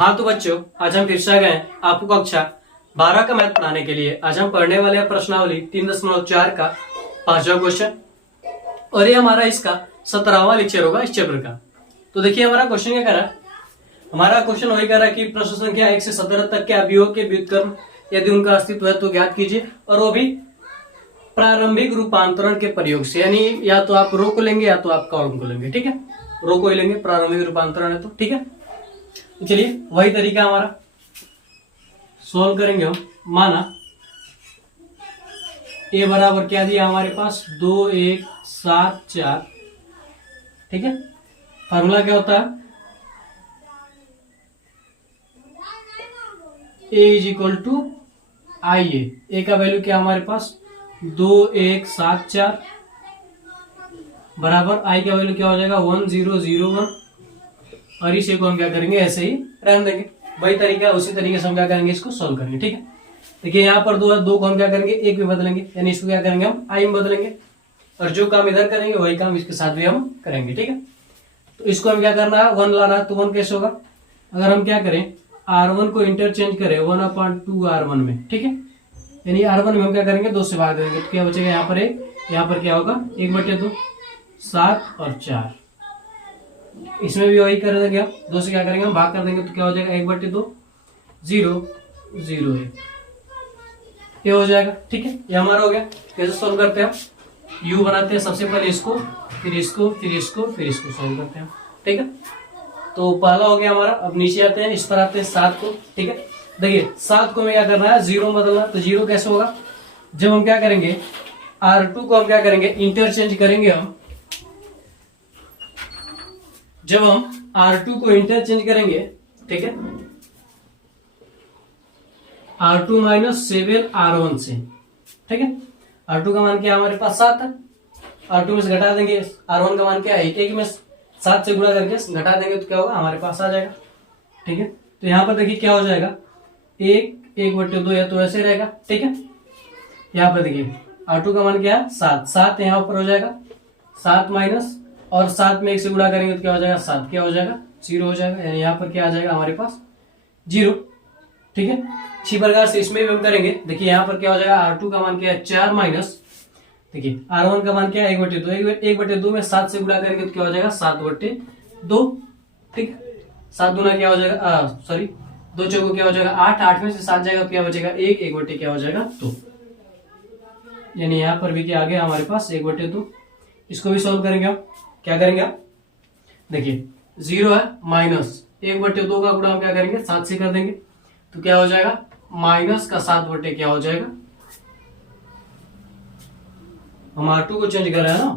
हाँ तो बच्चों, आज हम फिर से आ गए हैं आपको कक्षा 12 का मैथ पढ़ाने के लिए। आज हम पढ़ने वाले हैं प्रश्नावली 3.4 का 5वां क्वेश्चन, और ये हमारा इसका 17वां लेक्चर होगा इस चैप्टर का। तो देखिए हमारा क्वेश्चन क्या कर रहा है। हमारा क्वेश्चन वही कर रहा है कि प्रश्न संख्या 1 से 17 तक के अभियोग के व्युत्क्रम यदि उनका अस्तित्व है तो ज्ञात कीजिए, और वो भी प्रारंभिक रूपांतरण के प्रयोग से। यानी या तो आप रो को लेंगे या तो आप कॉलम को लेंगे। ठीक है, रो को ही लेंगे, प्रारंभिक रूपांतरण है तो। ठीक है, चलिए वही तरीका हमारा सॉल्व करेंगे हम। माना ए बराबर क्या दिया हमारे पास, 2 1 7 4। ठीक है, फार्मूला क्या होता है, ए इज इक्वल टू आई ए का वैल्यू क्या हमारे पास 2 1 7 4 बराबर आई का वैल्यू क्या हो जाएगा 1 0 0 1, और इसे को हम क्या करेंगे ऐसे ही रहने देंगे। वही तरीका, उसी तरीके से हम क्या करेंगे इसको सॉल्व करेंगे। ठीक है, देखिए यहाँ पर दो को हम क्या करेंगे एक में बदलेंगे, यानी इसको क्या करेंगे हम आई में बदलेंगे, और जो काम इधर करेंगे वही काम इसके साथ भी हम करेंगे। ठीक है, तो इसको हम क्या करना है 1 लाना है, तो 1 कैसे होगा, अगर हम क्या करें R1 को इंटरचेंज करें 1/2 R1 में। ठीक है, यानी R1 में हम क्या करेंगे 2 से भाग देंगे, तो क्या बचेगा यहाँ पर 1, यहाँ पर क्या होगा 1/2 7 और 4। इसमें भी वही कर देंगे हम, 2 से क्या करेंगे हम भाग कर देंगे, तो क्या हो जाएगा 1/2 0 0 1, ये हो जाएगा। ठीक है, ये हमारा हो गया। कैसे सोल्व करते हैं, यू बनाते हैं सबसे पहले इसको, फिर इसको, फिर इसको, फिर इसको सोल्व करते हैं। ठीक है, तो पहला हो गया हमारा। अब नीचे आते हैं, इस पर आते हैं 7 को। ठीक है, देखिए 7 को हमें क्या करना है 0 बदलना, तो 0 कैसे होगा, जब हम क्या करेंगे R2 को हम क्या करेंगे इंटरचेंज करेंगे हम, जब हम R2 को इंटरचेंज करेंगे। ठीक है, R2 माइनस 7 R1 से। ठीक है, R2 का मान क्या हमारे पास 7 है, R2 में से घटा देंगे, R1 का मान क्या है 1 में 7 से गुणा करके घटा देंगे, तो क्या होगा हमारे पास आ जाएगा। ठीक है, तो यहाँ पर देखिए क्या हो जाएगा 1/2, या तो ऐसे रहेगा। ठीक है, यहाँ पर देखिए R2 का मान क्या है 7 यहाँ पर हो जाएगा 7 माइनस, और 7 में 1 से गुणा करेंगे तो क्या हो जाएगा 7 क्या हो जाएगा 0 हो जाएगा, यानी यहाँ पर क्या आ जाएगा हमारे पास 0। ठीक है, इसी प्रकार से इसमें भी हम करेंगे। देखिए यहाँ पर क्या हो जाएगा R2 का मान क्या है 4 माइनस, देखिए R1 का मान क्या है 1/2 में 7 से गुणा करेंगे तो क्या हो जाएगा 7/2। ठीक है, 7 गुना क्या हो जाएगा सॉरी 2 चौको क्या हो जाएगा 8, 8 में से 7 जाएगा तो क्या बचेगा 1/1 क्या हो जाएगा 2, यानी यहाँ पर भी क्या आ गया हमारे पास 1/2। इसको भी सॉल्व करेंगे हम, क्या करेंगे आप देखिए 0 है माइनस 1/2 का गुणा हम क्या करेंगे 7 से कर देंगे, तो क्या हो जाएगा माइनस का 7 क्या हो जाएगा, हम R2 को चेंज कर रहे हैं ना,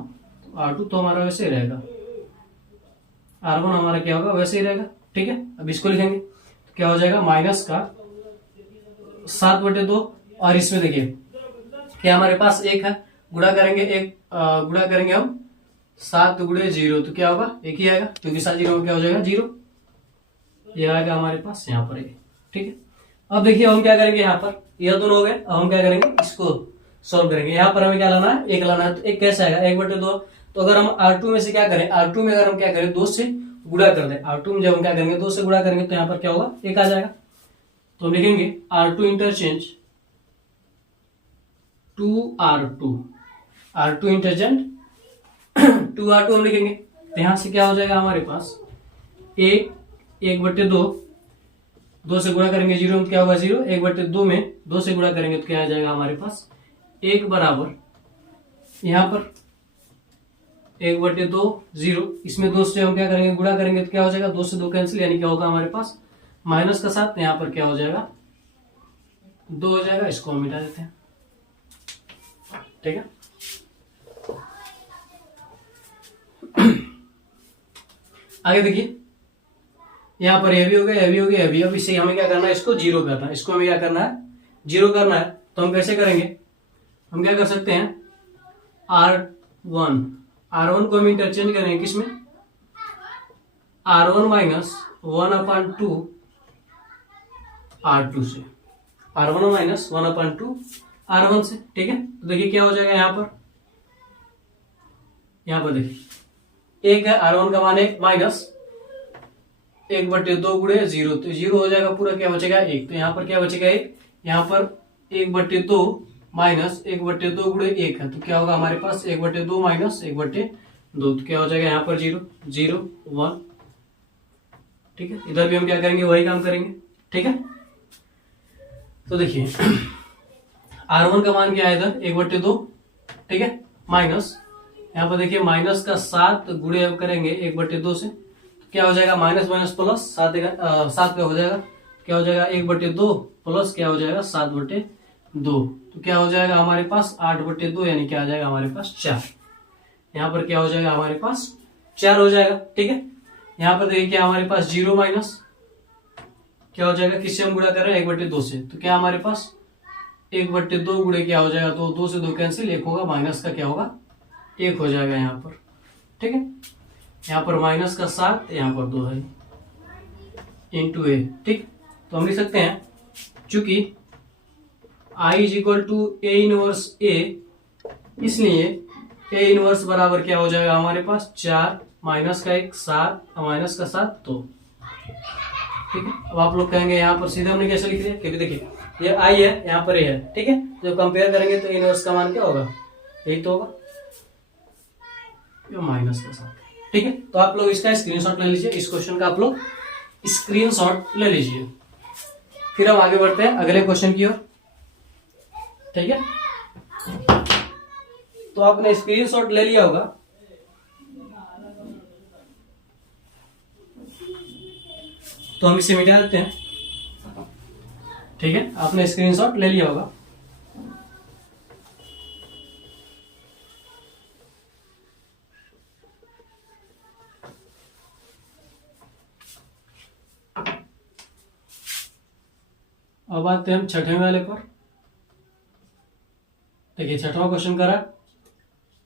तो R2 तो हमारा वैसे ही रहेगा, R1 हमारा क्या होगा वैसे ही रहेगा। ठीक है, अब इसको लिखेंगे तो क्या हो जाएगा माइनस का 7/2, और इसमें देखिए क्या हमारे पास 1 है, गुणा करेंगे गुणा करेंगे हम 7 गुणे 0, तो क्या होगा 1 ही आएगा, क्योंकि 7 0 में क्या हो जाएगा 0, ये आएगा हमारे पास यहाँ पर 1। ठीक है, अब देखिए हम क्या करेंगे यहाँ पर यह दोनों हो गए, अब हम क्या करेंगे इसको सॉल्व करेंगे। यहाँ पर हमें क्या लाना है 1 लाना है, तो 1 कैसे आएगा 1/2, तो अगर हम R2 में से क्या करें R2 में अगर हम क्या करें 2 से गुणा कर दें, R2 में जब हम क्या करेंगे 2 से गुणा करेंगे तो यहाँ पर क्या होगा 1 आ जाएगा, तो हम लिखेंगे R2 interchange 2R2 interchange 2R2 हम लिखेंगे, तो यहाँ से क्या हो जाएगा हमारे पास 1/2, 2 से गुणा करेंगे 0 में क्या होगा 0, 1/2 में 2 से गुणा करेंगे तो क्या आ जाएगा हमारे पास 1 बराबर, यहाँ पर 1/2 0, इसमें 2 से हम क्या करेंगे गुणा करेंगे तो क्या हो जाएगा 2 से 2 कैंसिल, यानी क्या होगा हमारे पास माइनस का 7, यहाँ पर क्या हो जाएगा 2 हो जाएगा, इसको हम मिटा देते हैं। ठीक है, आगे देखिए यहाँ पर ये भी हो गया, ये भी हो गया, ये भी। अब इससे हमें क्या करना है इसको 0 करना है, इसको हमें क्या करना है 0 करना है, तो हम कैसे करेंगे, हम क्या कर सकते हैं R1 को हम इंटरचेंज करेंगे किसमें R1 माइनस 1/2 R2 से, R1 माइनस 1/2 R1 से। ठीक है, तो देखिए क्या हो जाएगा यहाँ पर देखिए 1 है R1 का मान 1 माइनस 1/2 गुणे 0, तो 0 हो जाएगा पूरा, क्या बचेगा 1, तो यहाँ पर क्या बचेगा 1, यहाँ पर 1/2 माइनस 1/2 गुणे 1 है, तो क्या होगा हमारे पास 1/2 माइनस 1/2, तो क्या हो जाएगा यहाँ पर 0 0 1। ठीक है, इधर भी हम क्या करेंगे, वही काम करेंगे। ठीक है, तो देखिए R1 का मान क्या है इधर 1/2, ठीक है, माइनस यहाँ पर देखिए माइनस का 7 गुणे करेंगे 1/2 से, तो क्या हो जाएगा माइनस माइनस प्लस 7 7 का हो जाएगा, क्या हो जाएगा 1/2 प्लस क्या हो जाएगा 7/2, तो क्या हो जाएगा हमारे पास 8/2, यानी क्या आ जाएगा हमारे पास 4। यहाँ पर क्या हो जाएगा हमारे पास 4 हो जाएगा। ठीक है, यहाँ पर देखिए क्या हमारे पास 0 माइनस क्या हो जाएगा, किससे हम गुणा कर रहे हैं 1/2 से, तो क्या हमारे पास 1/2 गुणे क्या हो जाएगा, तो 2 से 2 कैंसिल, 1 होगा, माइनस का क्या होगा 1 हो जाएगा यहाँ पर। ठीक है, यहाँ पर माइनस का 7, यहाँ पर 2 है इंटू ए। ठीक, तो हम लिख सकते हैं चूंकि I is equal to A inverse A, इसलिए ए इनवर्स बराबर क्या हो जाएगा हमारे पास 4 माइनस का 1 7 माइनस का 7 2। ठीक है, अब आप लोग कहेंगे यहाँ पर सीधे हमने कैसे लिख दिया, क्योंकि देखिए ये I है, यहाँ पर ए है। ठीक है, जब कंपेयर करेंगे तो इनवर्स का मान क्या होगा, यही तो होगा, माइनस का 7। ठीक है, तो आप लोग इसका स्क्रीनशॉट ले लीजिए, इस क्वेश्चन का आप लोग स्क्रीनशॉट ले लीजिए। फिर हम आगे बढ़ते हैं अगले क्वेश्चन की ओर। ठीक है, तो आपने स्क्रीनशॉट ले लिया होगा, तो हम इसे मिटा देते हैं। ठीक है, आपने स्क्रीनशॉट ले लिया होगा। अब आते हैं हम छठवें वाले पर। देखिए छठवां क्वेश्चन करा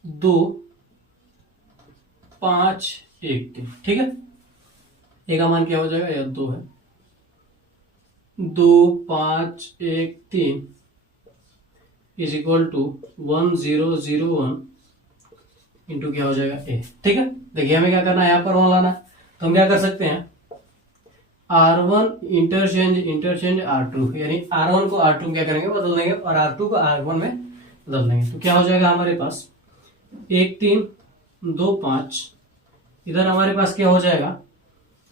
2 5 1 3। ठीक है, ए का मान क्या हो जाएगा, यह 2 है, 2 5 1 3 इज इक्वल टू 1 0 0 1 इंटू क्या हो जाएगा ए। ठीक है, देखिए हमें क्या करना है, यहाँ पर 1 लाना है, तो हम क्या कर सकते हैं R1 इंटरचेंज R2, यानी R1 को R2 क्या करेंगे बदल देंगे और R2 को R1 में बदल देंगे, तो क्या हो जाएगा हमारे पास 1 3 2 5, इधर हमारे पास क्या हो जाएगा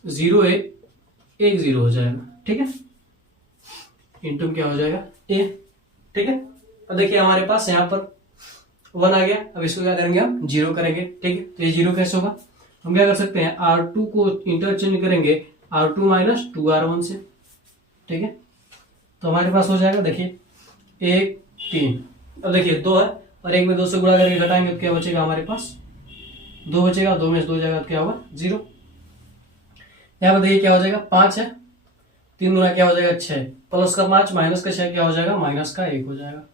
0 1 1 0 हो जाएगा। ठीक है, इंटू क्या हो जाएगा ए। ठीक है, अब देखिए हमारे पास यहाँ पर 1 आ गया, अब इसको क्या करेंगे हम 0 करेंगे। ठीक है, तो ये 0 कैसे होगा, हम क्या कर सकते हैं R2 को इंटरचेंज करेंगे R2 माइनस 2R1 से। ठीक है, तो हमारे पास हो जाएगा देखिए 1 3, अब देखिए 2 है और 1 में 2 से गुणा करके घटाएंगे तो क्या बचेगा हमारे पास 2 बचेगा, 2 में से 2 जाएगा तो क्या होगा 0। यहाँ पर देखिए क्या हो जाएगा 5 है, 3 गुना क्या हो जाएगा 6, प्लस का 5 माइनस का 6 क्या हो जाएगा माइनस का 1 हो जाएगा।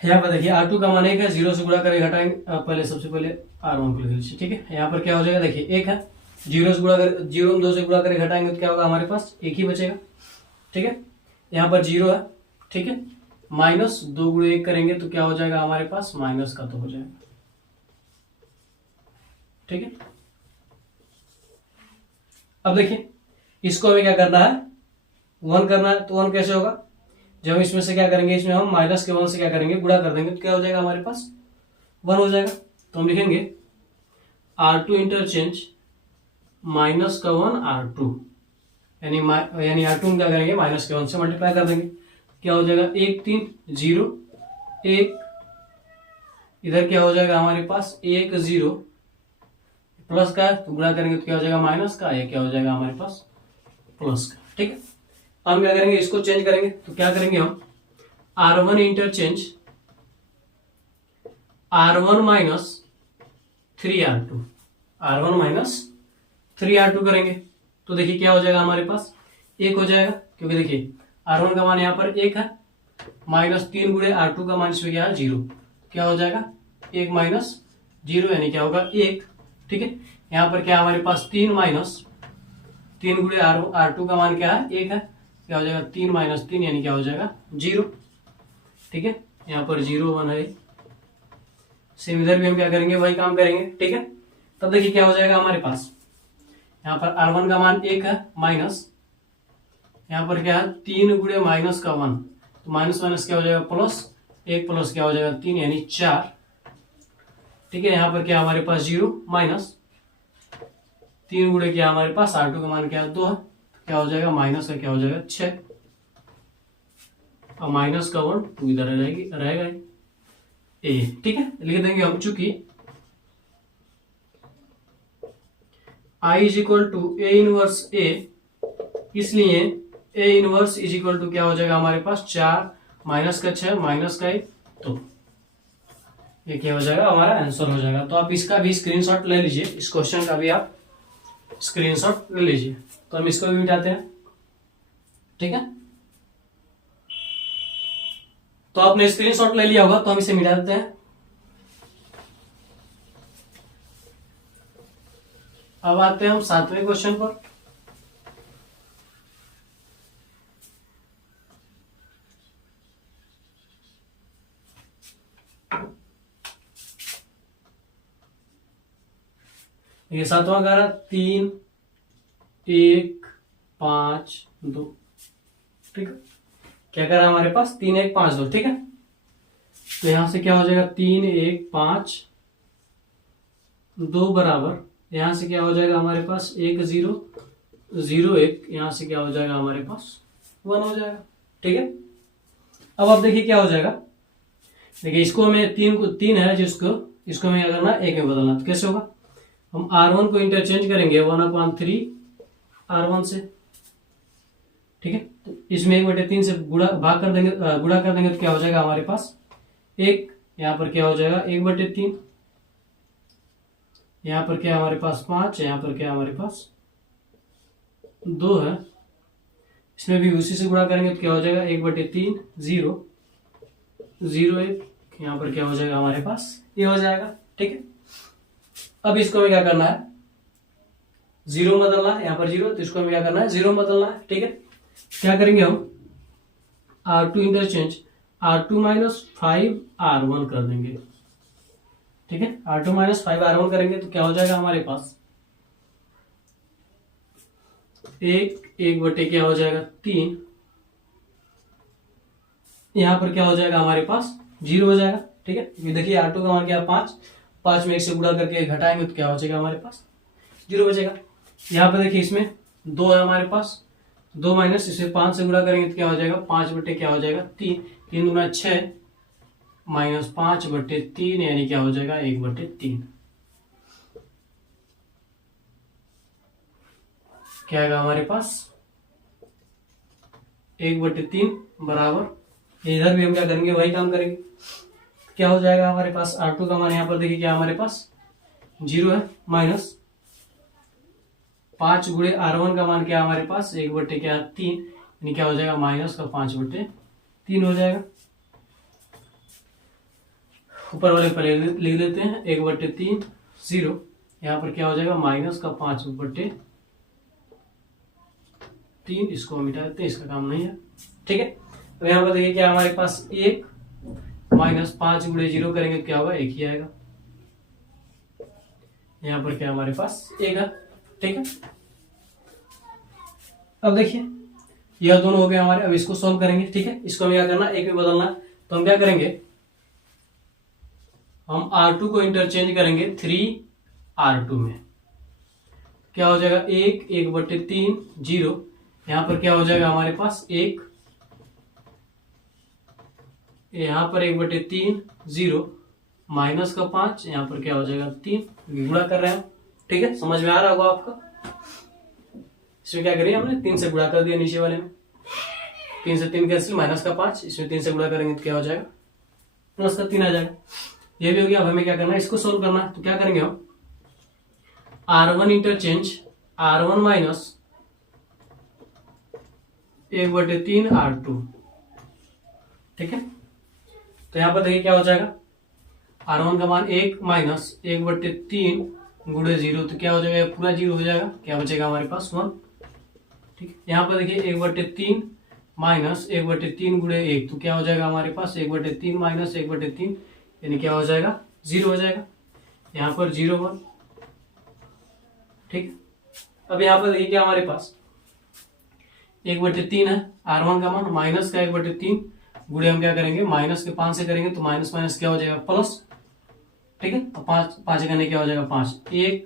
यहाँ पर देखिए R2 का मान 1 है, 0 से गुणा करके घटाएंगे, पहले सबसे पहले R1 को लिख लीजिए। ठीक है, यहाँ पर क्या हो जाएगा देखिए 1 है, 0 से गुणा कर 0 में 2 से गुणा करके घटाएंगे तो क्या होगा हमारे पास 1 ही बचेगा। ठीक है, यहाँ पर 0 है। ठीक है, माइनस 2 गुणे 1 करेंगे तो क्या हो जाएगा हमारे पास माइनस का तो हो जाएगा। ठीक है, अब देखिए इसको हमें क्या करना है 1 करना है, तो 1 कैसे होगा, जब हम इसमें से क्या करेंगे, इसमें हम माइनस के 1 से क्या करेंगे गुणा कर देंगे तो क्या हो जाएगा हमारे पास 1 हो जाएगा। तो हम लिखेंगे R2 इंटरचेंज माइनस का 1 R2, यानी R2 में क्या करेंगे माइनस के 1 से मल्टीप्लाई कर देंगे, क्या हो जाएगा 1 3 0 1, इधर क्या हो जाएगा हमारे पास 1 0, प्लस का तो गुणा करेंगे तो क्या हो जाएगा माइनस का, ये क्या हो जाएगा हमारे पास प्लस का। ठीक है, हम क्या करेंगे इसको चेंज करेंगे, तो क्या करेंगे हम R1 interchange R1 minus 3R2, R1 minus 3R2 करेंगे तो देखिए क्या हो जाएगा हमारे पास 1 हो जाएगा, क्योंकि देखिए R1 का मान यहाँ पर 1 है, माइनस 3 गुणे R2 का मान इसमें क्या है 0, क्या हो जाएगा 1 माइनस 0 यानी क्या होगा 1। ठीक है, यहाँ पर क्या हमारे पास 3 माइनस 3 गुणे R2 का मान क्या है 1 है, क्या हो जाएगा 3 माइनस 3 यानी क्या हो जाएगा 0। ठीक है, यहाँ पर 0 1 है, सेम इधर भी हम क्या करेंगे वही काम करेंगे। ठीक है, तब देखिए क्या हो जाएगा हमारे पास यहाँ पर R1 का मान 1 है माइनस, यहाँ पर क्या है 3 गुणे माइनस का 1, तो माइनस माइनस क्या हो जाएगा प्लस, 1 प्लस क्या हो जाएगा 3 यानी 4। ठीक है, यहाँ पर क्या हमारे पास 0 माइनस 3 गुणे क्या हमारे पास R2 का मान क्या है 2 है, क्या हो जाएगा माइनस का क्या हो जाएगा 6, और माइनस का 1 2 इधर रहेगा ए। ठीक है, लिख देंगे हम, चूंकि I is equal to A inverse A, इसलिए A inverse is equal to क्या हो जाएगा हमारे पास 4 माइनस का 6 माइनस का 1, तो ये क्या हो जाएगा हमारा आंसर हो जाएगा। तो आप इसका भी स्क्रीनशॉट ले लीजिए, इस क्वेश्चन का भी आप स्क्रीनशॉट ले लीजिए। तो हम इसको भी मिटाते हैं। ठीक है, तो आपने स्क्रीनशॉट ले लिया होगा, तो हम इसे मिटा देते हैं। अब आते हैं हम 7वें क्वेश्चन पर। ये 7वां कह रहा 3 1 5 2। ठीक है, क्या कर रहा है हमारे पास 3 1 5 2। ठीक है, तो यहां से क्या हो जाएगा 3 1 5 2 बराबर, यहां से क्या हो जाएगा हमारे पास 1 0 0 1, यहां से क्या हो जाएगा हमारे पास 1 हो जाएगा। ठीक है, अब आप देखिए क्या हो जाएगा। देखिए इसको हमें 3 है जिसको, इसको हमें क्या करना 1 में बदलना, तो कैसे होगा, हम R1 को इंटरचेंज करेंगे 1/3 R1 से। ठीक है, तो इसमें 1/3 से गुणा भाग कर देंगे, गुणा कर देंगे तो क्या हो जाएगा हमारे पास 1, यहाँ पर क्या हो जाएगा 1/3, यहाँ पर क्या हमारे पास 5, यहाँ पर क्या हमारे पास 2 है, इसमें भी उसी से गुणा करेंगे तो क्या हो जाएगा 1/3 0 0 1, यहाँ पर क्या हो जाएगा हमारे पास ये हो जाएगा। ठीक है, अब इसको हमें क्या करना है 0 बदलना है, यहाँ पर 0, तो इसको हमें क्या करना है 0 बदलना है। ठीक है, क्या करेंगे हम R2 interchange R2 minus 5 R1 कर देंगे। ठीक है, R2 माइनस 5 R1 करेंगे तो क्या हो जाएगा हमारे पास 1 बटे क्या हो जाएगा 3, यहां पर क्या हो जाएगा हमारे पास 0 हो जाएगा। ठीक है, देखिए R2 का मान क्या 5 में 1 से गुणा करके घटाएंगे तो क्या हो जाएगा हमारे पास 0 बचेगा। यहाँ पर देखिए इसमें 2 है हमारे पास, 2 माइनस इसे 5 से गुणा करेंगे तो क्या हो जाएगा 5 बटे क्या हो जाएगा 3, 3 गुना 6 माइनस 5/3 यानी क्या हो जाएगा 1/3। क्या आएगा हमारे पास 1/3 बराबर, इधर भी हम क्या करेंगे वही काम करेंगे, क्या हो जाएगा हमारे पास R2 का मान यहाँ पर देखिए क्या हमारे पास 0 है, माइनस 5 गुणे R1 का मान क्या हमारे पास 1/3 यानी क्या हो जाएगा माइनस का 5/3 हो जाएगा। ऊपर वाले पर लिख देते हैं 1/3 0, यहाँ पर क्या हो जाएगा माइनस का 5/3, इसको मिटा देते हैं, इसका काम नहीं है। ठीक है, तो यहाँ पर देखिए क्या हमारे पास 1 माइनस 5 गुणे 0 करेंगे तो क्या होगा 1 ही आएगा, यहाँ पर क्या हमारे पास 1 है। ठीक है, अब देखिए यह दोनों हो गए हमारे, अब इसको सॉल्व करेंगे। ठीक है, इसको हमें क्या करना 1 में बदलना, तो हम क्या करेंगे हम R2 को इंटरचेंज करेंगे 3R2 में, क्या हो जाएगा 1/3 0, यहाँ पर क्या हो जाएगा हमारे पास 1, यहाँ पर 1/3 0 माइनस का 5, यहाँ पर क्या हो जाएगा 3, गुणा कर रहे हैं। ठीक है, समझ में आ रहा होगा आपका। इसमें क्या करिए हमने 3 से गुणा कर दिया, नीचे वाले में 3 से 3 कैंसिल, माइनस का 5, इसमें 3 से गुणा करेंगे तो क्या हो जाएगा प्लस का 3 आ जाएगा। ये भी हो गया। अब हमें क्या करना है इसको सोल्व करना है, तो क्या करेंगे हम R1 interchange R1 minus 1/3 R2। ठीक है, तो यहां पर देखिए क्या हो जाएगा R1 का मान 1 माइनस 1/3 गुणे 0, तो क्या हो जाएगा पूरा 0 हो जाएगा, क्या बचेगा हमारे पास 1। ठीक है, यहाँ पर देखिए 1/3 माइनस 1/3 गुणे 1, तो क्या हो जाएगा हमारे पास 1/3 माइनस 1/3 यानी क्या हो जाएगा 0 हो जाएगा, यहाँ पर 0 1। ठीक है, अब यहाँ पर देखिए क्या हमारे पास 1/3 है, R1 का मान माइनस का 1/3 गुणे हम क्या करेंगे माइनस के 5 से करेंगे तो माइनस माइनस क्या हो जाएगा प्लस, ठीक है। तो 5 करने क्या हो जाएगा 5, 1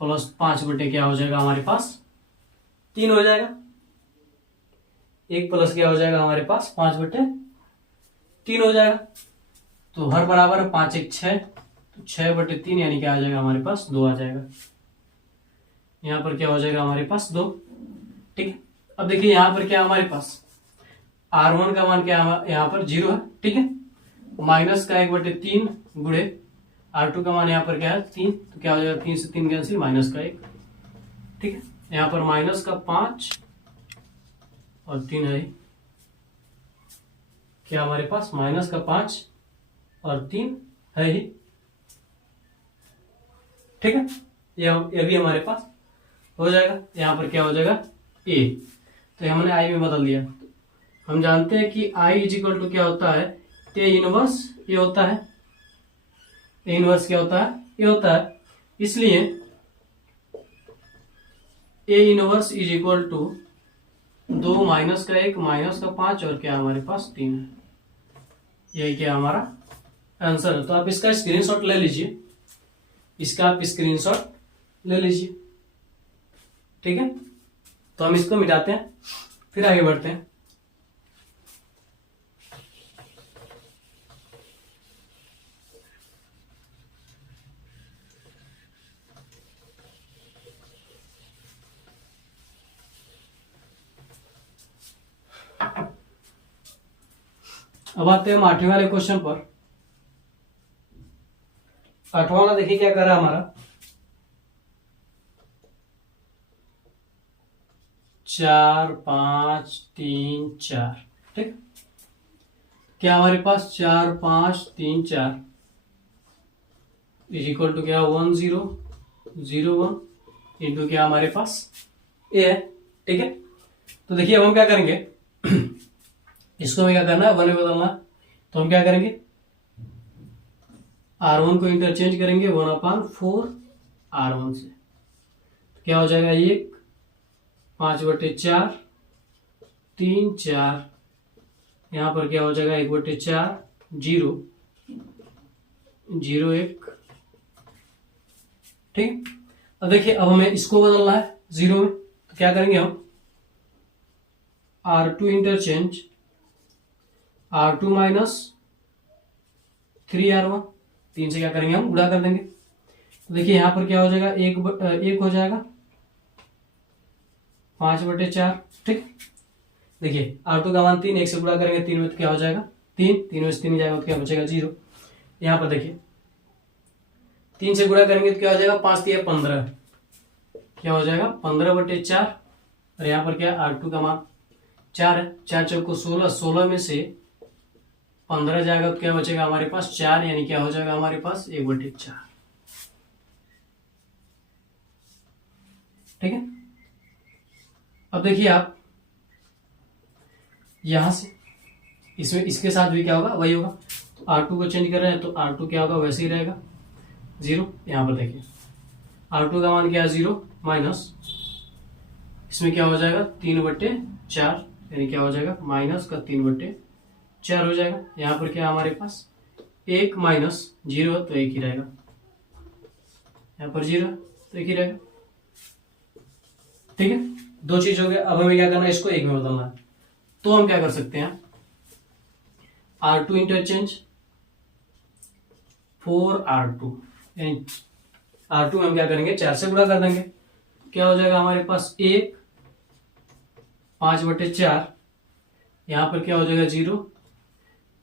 प्लस 5 बटे क्या हो जाएगा हमारे पास 3 हो जाएगा। 1 प्लस क्या हो जाएगा हमारे पास 5/3 हो जाएगा। तो हर बराबर है 5 1 6, तो 6/3 यानी क्या आ जाएगा हमारे पास 2 आ जाएगा। यहाँ पर क्या हो जाएगा हमारे पास 2, ठीक है। अब देखिए यहाँ पर क्या हमारे पास R1 का मान क्या यहाँ पर 0 है, ठीक है। माइनस का 1/3 गुणे R2 का मान यहाँ पर क्या है 3, तो क्या हो जाएगा 3 से 3 कैंसिल, माइनस का 1, ठीक है। यहाँ पर माइनस का 5 और 3 है, क्या हमारे पास माइनस का 5 और 3 है ही, ठीक है। ये भी हमारे पास हो जाएगा। यहाँ पर क्या हो जाएगा A, तो हमने I में बदल दिया। हम जानते हैं कि I इजिकल टू क्या होता है A इनवर्स ये होता है, A इनवर्स क्या होता है ये होता है, इसलिए A inverse is equal to 2 minus का 1 माइनस का 5 और क्या हमारे पास 3 है। यही क्या हमारा आंसर है। तो आप इसका स्क्रीनशॉट ले लीजिए, इसका आप स्क्रीनशॉट ले लीजिए, ठीक है। तो हम इसको मिटाते हैं फिर आगे बढ़ते हैं। अब आते हैं हम 8वें वाले क्वेश्चन पर। 8वां वाला देखिए क्या कर रहा है हमारा 4 5 3 4, ठीक। क्या हमारे पास 4 5 3 4 इज इक्वल टू क्या 1 0 0 1 इंटू क्या हमारे पास ए है, ठीक है। तो देखिए अब हम क्या करेंगे इसको हमें क्या करना है 1 में बदलना, तो हम क्या करेंगे R1 को इंटरचेंज करेंगे 1/4 R1 से, तो क्या हो जाएगा 1 5/4 3 4, यहाँ पर क्या हो जाएगा 1/4 0 0 1, ठीक। अब देखिए अब हमें इसको बदलना है 0 में, तो क्या करेंगे हम R2 interchange R2 minus 3R1, 3 से क्या करेंगे हम गुणा कर देंगे। तो देखिए यहाँ पर क्या हो जाएगा 1 हो जाएगा 5/4, ठीक। देखिए R2 का मान 3, 1 से गुणा करेंगे 3 में तो क्या हो जाएगा 3, 3 में से 3 जाएगा तो क्या बचेगा 0। यहाँ पर देखिए 3 से गुणा करेंगे तो क्या हो जाएगा 5 3 15, क्या हो जाएगा 15/4, और यहाँ पर क्या R2 का मान 4 है, 4 चौक को 16, 16 में से 15 जाएगा तो क्या बचेगा हमारे पास 4, यानी क्या हो जाएगा हमारे पास 1/4, ठीक है। अब देखिए आप यहां से इसमें इसके साथ भी क्या होगा वही होगा, तो R2 को चेंज कर रहे हैं तो R2 क्या होगा वैसे ही रहेगा 0। यहाँ पर देखिए R2 का मान क्या है 0 माइनस इसमें क्या हो जाएगा 3/4, यानी क्या हो जाएगा माइनस का 3/4 हो जाएगा। यहाँ पर क्या हमारे पास 1 माइनस 0 तो 1 ही रहेगा, यहाँ पर 0 तो 1 ही रहेगा, ठीक है। 2 चीज हो गया। अब हमें क्या करना है इसको 1 में बदलना है, तो हम क्या कर सकते हैं R2 इंटरचेंज 4R2, यानी R2 हम क्या करेंगे 4 से गुणा कर देंगे, क्या हो जाएगा हमारे पास 1 5/4, यहाँ पर क्या हो जाएगा 0,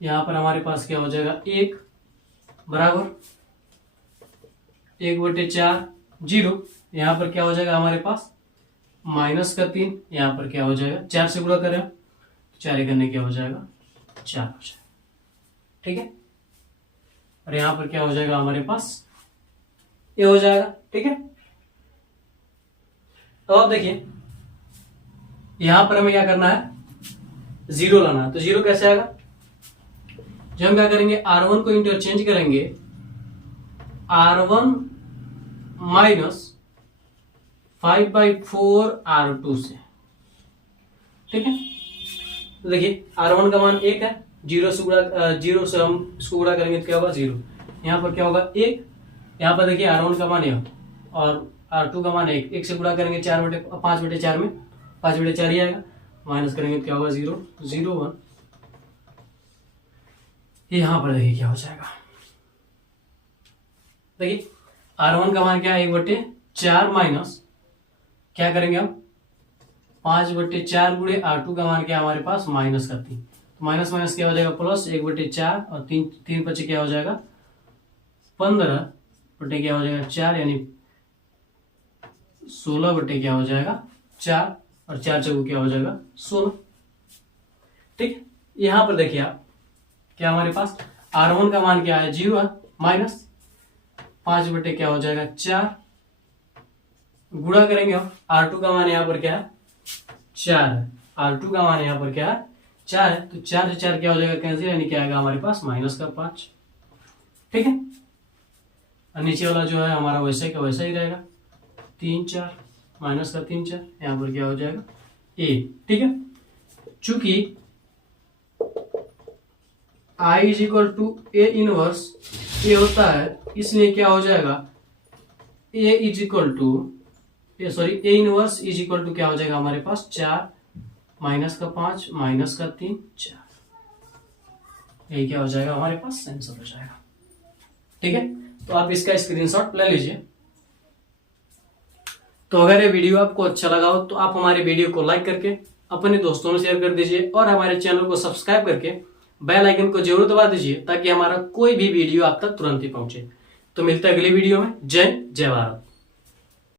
यहाँ पर हमारे पास क्या हो जाएगा 1 बराबर 1/4 0, यहाँ पर क्या हो जाएगा हमारे पास माइनस का 3, यहाँ पर क्या हो जाएगा 4 से गुणा करें 4 करने क्या हो जाएगा 4 हो जाएगा, ठीक है। और यहाँ पर क्या हो जाएगा हमारे पास ये हो जाएगा, ठीक है। तो अब देखिए यहां पर हमें क्या करना है 0 लाना है, तो 0 कैसे आएगा, जब हम क्या करेंगे R1 को इंटरचेंज करेंगे R1 माइनस 5/4 R2 से, ठीक है। तो देखिए R1 का मान 1 है, 0 से हम इसको गुणा करेंगे तो क्या होगा 0, यहाँ पर क्या होगा 1, यहाँ पर देखिए R1 का मान यह और R2 का मान 1, 1 से गुणा करेंगे 5/4 में 5/4 ही आएगा, माइनस करेंगे तो क्या होगा 0, 0 1, यहाँ पर देखिए क्या हो जाएगा। देखिए R1 का मान क्या है 1/4 माइनस क्या करेंगे हम 5/4 गुणे R2 का मान क्या हमारे पास माइनस का 3, तो माइनस माइनस क्या हो जाएगा प्लस 1/4 और 3 बच्चे क्या हो जाएगा 15 बटे क्या हो जाएगा 4, यानी 16 बटे क्या हो जाएगा 4, और 4 चौको क्या हो जाएगा 16, ठीक। यहां पर देखिए आप क्या हमारे पास R1 का मान क्या है 0 है, माइनस 5 बटे क्या हो जाएगा 4, गुणा करेंगे हम R2 का मान यहाँ पर क्या है 4 है, R2 का मान यहाँ पर क्या है 4 है, तो 4 से 4 क्या हो जाएगा कैंसिल, यानी क्या आएगा हमारे पास माइनस का 5, ठीक है। और नीचे वाला जो है हमारा वैसे का वैसा ही रहेगा, 3 4 माइनस का 3 4, यहाँ पर क्या हो जाएगा a, ठीक है। चूंकि I is equal to A inverse A होता है, इसलिए क्या हो जाएगा A inverse is equal to क्या हो जाएगा हमारे पास 4 माइनस का 5 माइनस का 3 4, यही क्या हो जाएगा हमारे पास आंसर हो जाएगा, ठीक है। तो आप इसका स्क्रीनशॉट ले लीजिए। तो अगर ये वीडियो आपको अच्छा लगा हो तो आप हमारे वीडियो को लाइक करके अपने दोस्तों में शेयर कर दीजिए और हमारे चैनल को सब्सक्राइब करके बेल आइकन को जरूर दबा दीजिए ताकि हमारा कोई भी वीडियो आप तक तुरंत ही पहुंचे। तो मिलता है अगली वीडियो में। जय भारत।